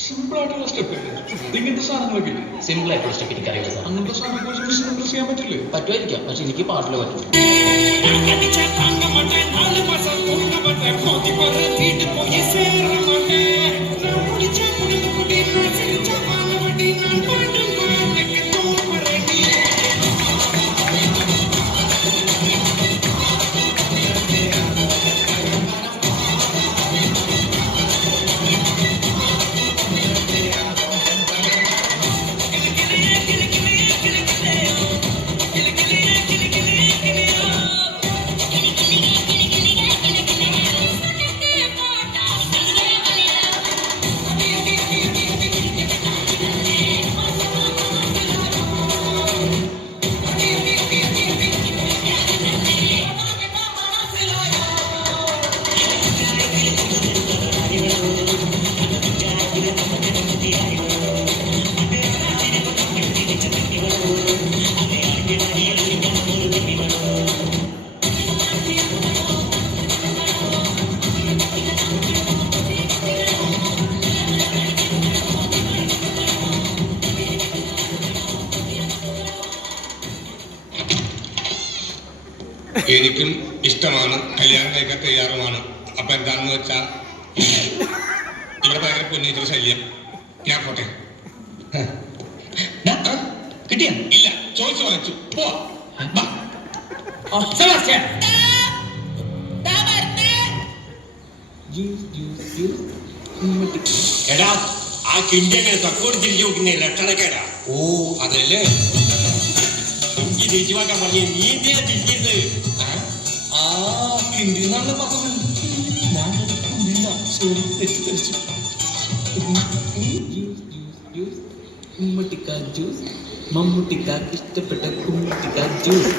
Simple ആയിട്ടുള്ള step ഇങ്ങനത്തെ സാധനങ്ങളൊക്കെ ഇല്ലേ? സിമ്പിൾ ആയിട്ടുള്ള സ്റ്റെപ്പ് എനിക്കറിയില്ല സാർ. അങ്ങനത്തെ സാധനങ്ങൾ സിമ്പിൾ ചെയ്യാൻ പറ്റില്ലേ? പറ്റുമായിരിക്കാം, പക്ഷെ എനിക്ക് പാട്ടിൽ പറ്റും. എനിക്കും ഇഷ്ടമാണ്, കല്യാണം കഴിക്കാൻ തയ്യാറുമാണ്. അപ്പൊ എന്താണെന്ന് വെച്ചാൽ ഇവിടെ ഭയങ്കര പൊന്നീറ്റർ ശല്യം. ഞാൻ പോട്ടെ. കിട്ടിയ ഇല്ല, ചോദിച്ചു വാങ്ങിച്ചു. എടാ, ആ കിണ്ടിയങ്ങനെ തക്കോട് തിരിച്ചു നോക്കുന്ന ലക്ഷണക്കേടാ. ഓ അതല്ലേ ഇഞ്ചി തിരിച്ചു വാക്കാൻ പറഞ്ഞ നീ എന്തിനാ തിരിച്ചിരുന്നത്? ആ കിണ്ടി എന്നാണ് പറഞ്ഞത്. ഞാൻ സോറി, തെറ്റിദ്ധരിച്ചു. കുമ്മട്ടിക്ക ജ്യൂസ്, മമ്മൂട്ടിക്കാർക്ക് ഇഷ്ടപ്പെട്ട കുമ്മട്ടിക്ക ജ്യൂസ്.